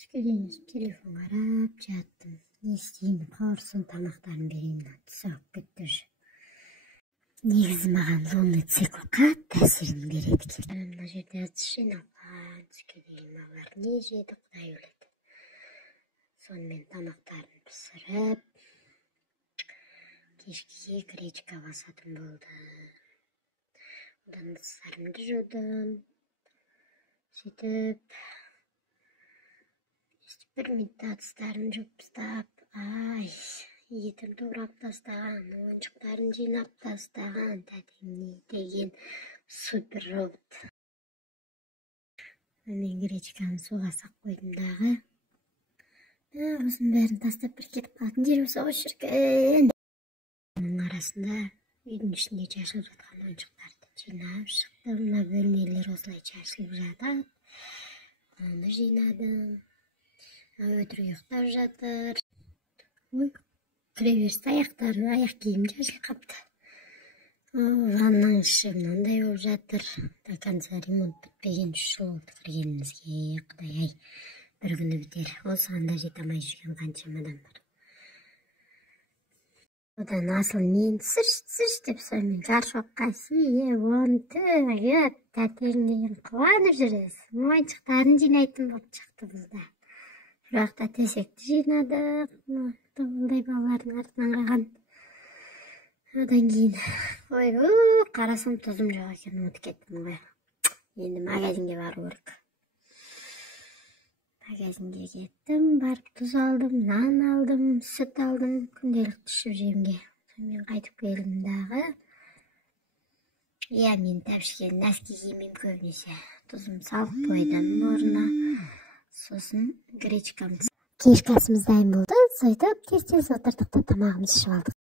Түскенде телефон қарап жаттым. Не істеймін, қауырсын тамақтарын берейін, тұсап кетті уже. Негізі маған лунный цикл қатты әсерін береді екен. Мына жерде жиналған түске дейін балалар не жеді, Құдай біледі. Сонымен тамақтарын пісіріп, кешкіге гречка басатын болды. Одан ыдыстарымды жудым. Сөйтіп, бір минутта ыдыстарын жуып тастап, етімді орап тастаған, ойыншықтарын жинап тастаған, тәтем не деген супер робот. Мен гречканы суға сап қойдым дағы. Осының бәрін тастап бір кетіп қалатын жер болса ғой шіркін. Оның арасында үйдің ішінде шашылып жатқан ойыншықтарды жинап шықтым. Мына бөлмелер осылай шашылып жатады. Оны жинадым. Өтірік ұйықтап жатыр. Кіреберісті аяқ киім шашылып қапты. Ваннаның іші мынандай болып жатыр. До конца ремонт бітпеген 3 жыл болды кіргенімізге. Құдай-ай, бір күні бітер. Осыған да жете алмай жүрген қаншама адам бар. Одан асыл мен сырш деп сонымен гаршокқа сүйеп, оны төгіп, тәтең деген қуанып жүресің. Ойыншықтарын жинайтын болып шықты бізде. Жақта төсекті жинадық. Толдай балалардың артынан қалған. Одан кейін, қарасам тұзым жоқ екен, ұмытып кеттім ғой. Енді магазинге бару керек. Магазинге кеттім, барып тұз алдым, нан алдым, сүт алдым, күнделікті ішіп жемге. Сонымен қайтып келдім дағы. Мен тәпішкен нәски киімім көбінесе. Тұзым салып қойдым орнына. Сосын гречкамды. Кешкі асымыз дайын болды. Сөйтіп тез отырдық та тамағымызды ішіп алдық.